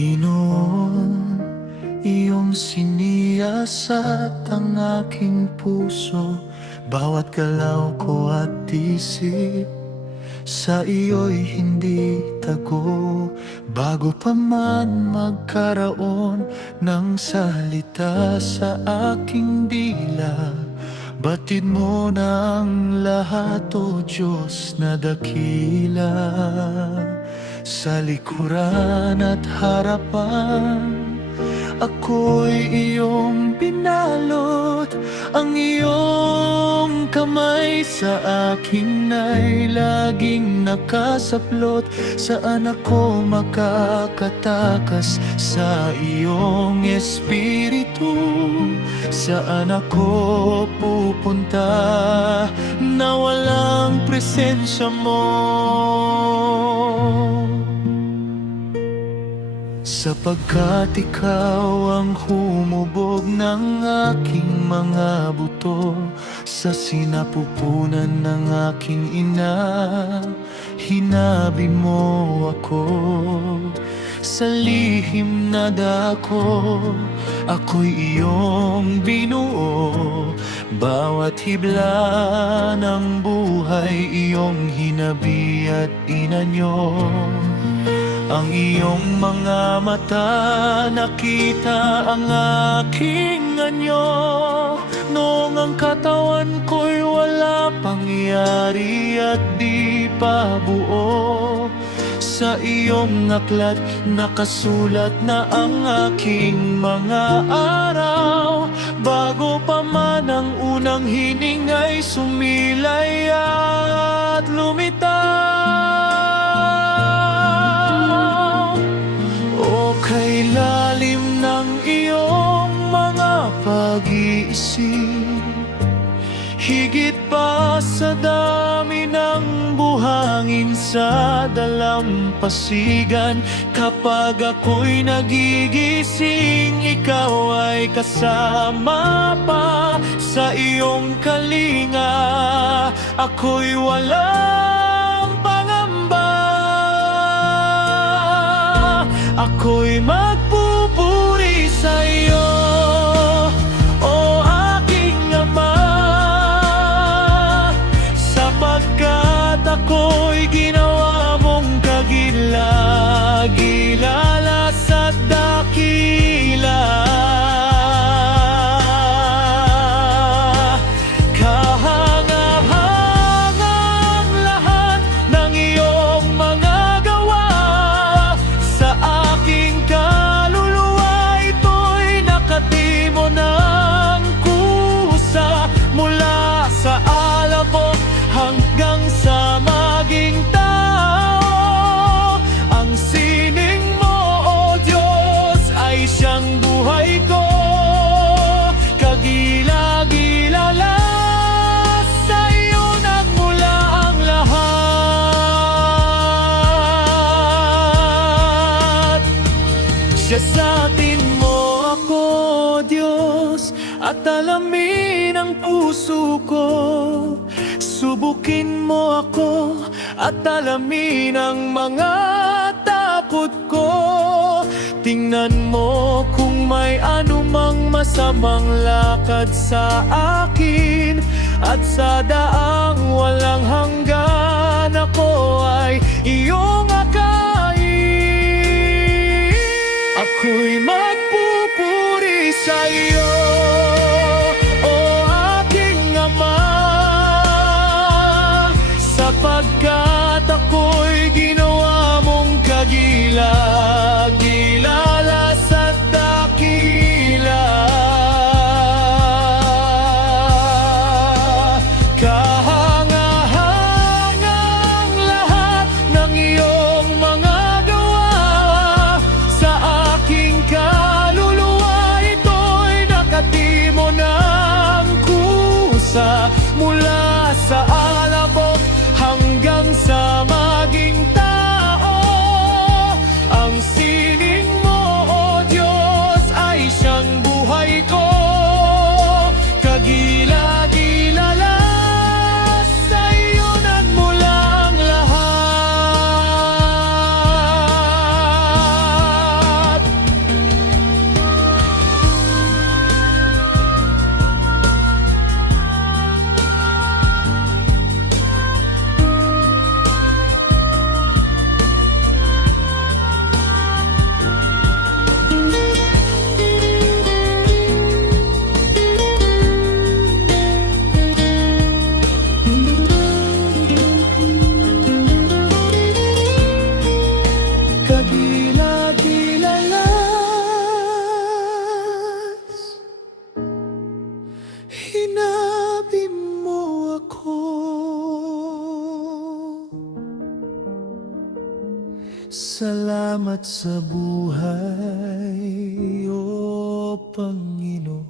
Panginoon, iyong siniyasat ang aking puso, bawat galaw ko at isip sa iyo'y hindi tago. Bago pa man magkaroon ng salita sa aking dila, batid mo na ang lahat, O Diyos na dakila. Sa likuran at harapan, ako'y iyong binalot. Ang iyong kamay sa akin ay laging nakasaplot. Saan ako makakatakas sa iyong espiritu? Saan ako pupunta na walang presensya mo? Sapagkat ikaw ang humubog ng aking mga buto, sa sinapupunan ng aking ina, hinabi mo ako. Sa lihim na dako, ako'y iyong binuo. Bawat hibla ng buhay, iyong hinabi at inanyo. Ang iyong mga mata nakita ang aking anyo, noong ang katawan ko'y wala pangyari at di pa buo. Sa iyong aklat nakasulat na ang aking mga araw, bago pa man ang unang hininga'y sumilay at lumitaw. Kay lalim ng iyong mga pag-iisip, higit pa sa dami ng buhangin sa dalampasigan. Kapag ako'y nagigising, ikaw ay kasama pa sa iyong kalinga. Ako'y walang pangamba, ako'y magpupuri sa iyo, O aking Ama, sapagkat ako'y ginawa mong kagila-gilalas at dakila. Kahangahangang lahat ng iyong mga gawa sa aking kaluluwa, ito'y nakatimo ng kusa. Mula sa alabok hanggang sa maging tao, ang sining mo, O Diyos, ay siyang buhay ko. Kagila-gilalas sa iyo nagmula ang lahat. Siyasatin mo ako, Diyos, at alamin ang puso ko. Subukin mo ako at alamin ang mga takot ko. Tingnan mo kung may anumang masamang lakad sa akin, at sa daang walang hanggan ako ay iyong akayin. Ako'y magpupuri sa iyo, O aking Ama, sapagkat ako'y ginawa mong kagila-gilalas at dakila. Kahangahangang lahat ng iyong mga Salamat sa buhay, O Panginoon.